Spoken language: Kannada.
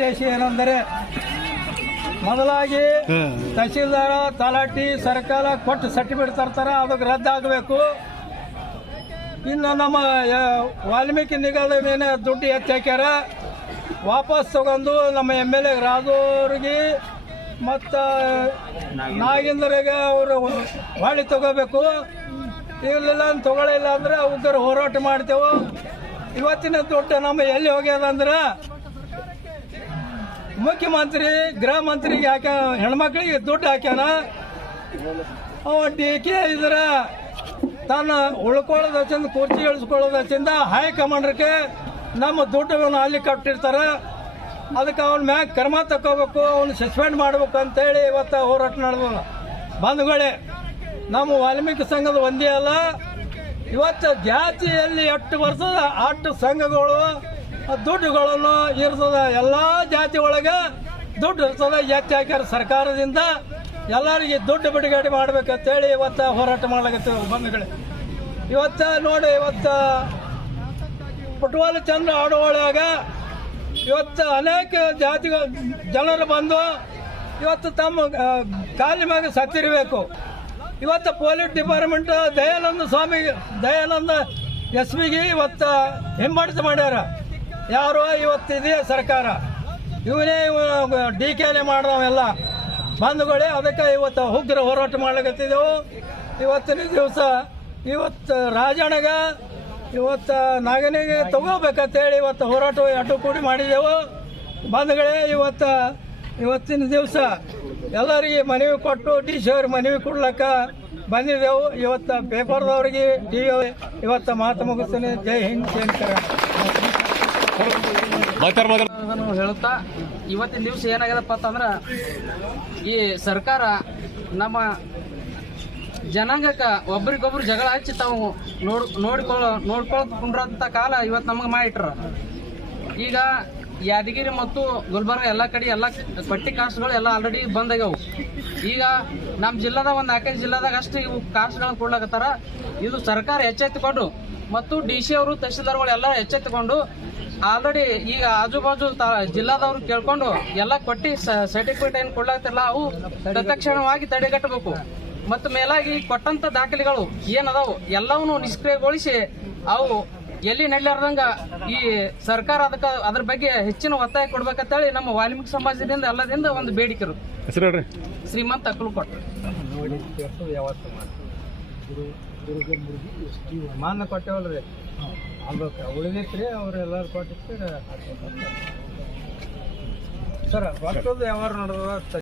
ಉದ್ದೇಶ ಏನೆಂದರೆ ಮೊದಲಾಗಿ ತಹಸೀಲ್ದಾರ ತಲಾಟಿ ಸರ್ಕಾರ ಕೊಟ್ಟು ಸರ್ಟಿಫಿಕೇಟ್ ತರ್ತಾರೆ ಅದಕ್ಕೆ ರದ್ದಾಗಬೇಕು. ಇನ್ನು ನಮ್ಮ ವಾಲ್ಮೀಕಿ ನಿಗದ ಮೇಲೆ ದುಡ್ಡು ಎತ್ತಾಕ್ಯಾರ ವಾಪಸ್ ತಗೊಂಡು ನಮ್ಮ ಎಂ ಎಲ್ ಎ ರಾಜು ಅವ್ರಿಗೆ ಮತ್ತು ನಾಗೇಂದ್ರಿಗೆ ಅವರು ಹೊಳಿ ತಗೋಬೇಕು. ಇರಲಿಲ್ಲ ಅಂತ ತಗೊಳ್ಳಿಲ್ಲ ಅಂದ್ರೆ ಉಗ್ರ ಹೋರಾಟ ಮಾಡ್ತೇವೆ. ಇವತ್ತಿನ ದುಡ್ಡು ನಮ್ಮ ಎಲ್ಲಿ ಹೋಗ್ಯದ ಅಂದ್ರೆ ಮುಖ್ಯಮಂತ್ರಿ, ಗೃಹ ಮಂತ್ರಿಗೆ ಹಾಕ, ಹೆಣ್ಮಕ್ಳಿಗೆ ದುಡ್ಡು ಹಾಕ್ಯಾನ? ಅವ ಡಿ ಕೆ ಇದ್ರ ತಾನು ಉಳ್ಕೊಳ್ಳೋದಚ್ಚಿಂದ ಕುರ್ಚಿ ಹೈ ಹೈಕಮಾಂಡ್ರಿಗೆ ನಮ್ಮ ದುಡ್ಡುಗಳನ್ನ ಅಲ್ಲಿ ಕಟ್ಟಿರ್ತಾರೆ. ಅದಕ್ಕೆ ಅವನ ಮ್ಯಾಗ ಕ್ರಮ ತಗೋಬೇಕು ಅವನು ಸಸ್ಪೆಂಡ್ ಮಾಡ್ಬೇಕು ಅಂತೇಳಿ ಇವತ್ತು ಹೋರಾಟ ನಡೆದ ಬಂಧುಗಳೇ, ನಮ್ಮ ವಾಲ್ಮೀಕಿ ಸಂಘದ ಒಂದೇ ಅಲ್ಲ, ಇವತ್ತು ಜಾತಿಯಲ್ಲಿ ಎಷ್ಟು ವರ್ಷದ ಅಟ್ಟು ಸಂಘಗಳು ದುಡ್ಡುಗಳನ್ನು ಇರ್ತದ ಎಲ್ಲ ಜಾತಿ ಒಳಗೆ ದುಡ್ಡು ಇರ್ತದೆ, ಎತ್ತಿ ಹಾಕ್ಯಾರ ಸರ್ಕಾರದಿಂದ. ಎಲ್ಲರಿಗೆ ದುಡ್ಡು ಬಿಡುಗಡೆ ಮಾಡ್ಬೇಕಂತೇಳಿ ಇವತ್ತು ಹೋರಾಟ ಮಾಡ್ಲಾಗತ್ತೀವಿ ಬಂಧುಗಳೇ. ಇವತ್ತು ನೋಡಿ, ಇವತ್ತು ಫುಟ್ಬಾಲ್ ಚಂದ್ರ ಆಡುವಾಗ ಇವತ್ತು ಅನೇಕ ಜಾತಿಗಳ, ಜನರು ಬಂದು ಇವತ್ತು ತಮ್ಮ ಕಾಲಿ ಮ್ಯಾಗ ಸತ್ತಿರಬೇಕು. ಇವತ್ತು police department Dayananda Swamy, Dayananda S ಪಿಗೆ ಇವತ್ತು ಹಿಂಬಡಿತ ಮಾಡ್ಯಾರ. ಯಾರು ಇವತ್ತು ಇದೆಯಾ ಸರ್ಕಾರ? ಇವನೇ ಡಿ ಕೆನೆ ಮಾಡಿದವೆಲ್ಲ ಬಂಧುಗಳೇ, ಅದಕ್ಕೆ ಇವತ್ತು ಉಗ್ರ ಹೋರಾಟ ಮಾಡ್ಲಿಕ್ಕತ್ತಿದ್ದೆವು ಇವತ್ತಿನ ದಿವಸ, ಇವತ್ತು ರಾಜಣ್ಣಗ ಇವತ್ತು ನಾಗನಿಗೆ ತಗೋಬೇಕಂತೇಳಿ ಇವತ್ತು ಹೋರಾಟ ಅಡ್ಡು ಕೂಡಿ ಮಾಡಿದೆವು ಬಂಧುಗಳೇ, ಇವತ್ತು, ಇವತ್ತಿನ ದಿವಸ ಎಲ್ಲರಿಗೆ ಮನವಿ ಕೊಟ್ಟು, ಡಿ ಸಿ ಅವ್ರಿಗೆ ಮನವಿ ಕೊಡ್ಲಕ್ಕ ಬಂದಿದ್ದೆವು. ಇವತ್ತು ಪೇಪರ್ದವ್ರಿಗೆ ವಿ ಇವತ್ತು ಮಾತು ಮುಗಿಸ್ತೀನಿ. ಜೈ ಹಿಂದ್, ಜೈ ಹೇಳುತ್ತಾ, ಇವತ್ತಿನ ದಿವಸ ಏನಾಗ್ಯದಪ್ಪ ಅಂತಂದ್ರ, ಈ ಸರ್ಕಾರ ನಮ್ಮ ಜನಾಂಗಕ್ಕ ಒಬ್ರಿಗೊಬ್ರು ಜಗಳ ಹಚ್ಚಿ ತಾವು ನೋಡ್, ನೋಡ್ಕೊಳ್ಳೋ ನೋಡ್ಕೊಳ್ಕೊಂಡ್ರಂತ ಕಾಲ ಇವತ್ತು ನಮಗೆ ಮಾಡಿಟ್ರ. ಈಗ ಯಾದಗಿರಿ ಮತ್ತು ಗುಲ್ಬರ್ಗ ಎಲ್ಲ ಕಡೆ ಎಲ್ಲ ಪಟ್ಟಿ ಕಾಸ್ಟ್ಗಳು ಎಲ್ಲ ಆಲ್ರೆಡಿ ಬಂದಾಗ್ಯವು. ಈಗ ನಮ್ಮ ಜಿಲ್ಲಾದ ಒಂದು ನಾಲ್ಕೈದು ಜಿಲ್ಲಾದಾಗ ಅಷ್ಟು ಇವು ಕಾಸ್ಟ್ಗಳನ್ನ ಕೊಡ್ಲಾಕತ್ತಾರ. ಇದು ಸರ್ಕಾರ ಎಚ್ಚೆತ್ತುಕೊಂಡು ಮತ್ತು ಡಿ ಸಿ ಅವರು ತಹಸೀಲ್ದಾರ್ಗಳು ಎಲ್ಲ ಎಚ್ಚೆತ್ತುಕೊಂಡು ಆಲ್ರೆಡಿ ಈಗ ಆಜು ಬಾಜು ತ- ಜಿಲ್ಲಾದವ್ರು ಕೇಳ್ಕೊಂಡು ಎಲ್ಲ ಕೊಟ್ಟು ಸರ್ಟಿಫಿಕೇಟ್ ಏನು ಕೊಡ್ಲಾಗ್ತಿಲ್ಲ ಅವು ತತ್ಕ್ಷಣವಾಗಿ ತಡೆಗಟ್ಟಬೇಕು. ಮತ್ತು ಮೇಲಾಗಿ ಕೊಟ್ಟಂತ ದಾಖಲೆಗಳು ಏನದಾವು ಎಲ್ಲವನ್ನು ನಿಷ್ಕ್ರಿಯಗೊಳಿಸಿ ಅವು ಎಲ್ಲಿ ನಡೆಯಲಾರ್ದಂಗ ಈ ಸರ್ಕಾರ ಅದಕ್ಕೆ ಅದ್ರ ಬಗ್ಗೆ ಹೆಚ್ಚಿನ ಒತ್ತಾಯ ಕೊಡ್ಬೇಕಂತೇಳಿ ನಮ್ಮ ವಾಲ್ಮೀಕಿ ಸಮಾಜದಿಂದ ಎಲ್ಲದಿಂದ ಒಂದು ಬೇಡಿಕೆ ಇರುತ್ತೆ. ಶ್ರೀಮಂತ ಅಕ್ಕಲುಕೊಟ್ಟ ನೋಡಿ ಯಾವತ್ತು ಮಾಡಿ ಮಾನ ಕೊಟ್ಟೇವಲ್ರಿ ಆಗ್ಬೇಕು ಉಳಿದೈತ್ರಿ ರೀ ಎಲ್ಲಾರು ಕೊಟ್ಟಿತ್ತು ಸರ್ ಬರ್ತದ ವ್ಯವಹಾರ ನಡೆದ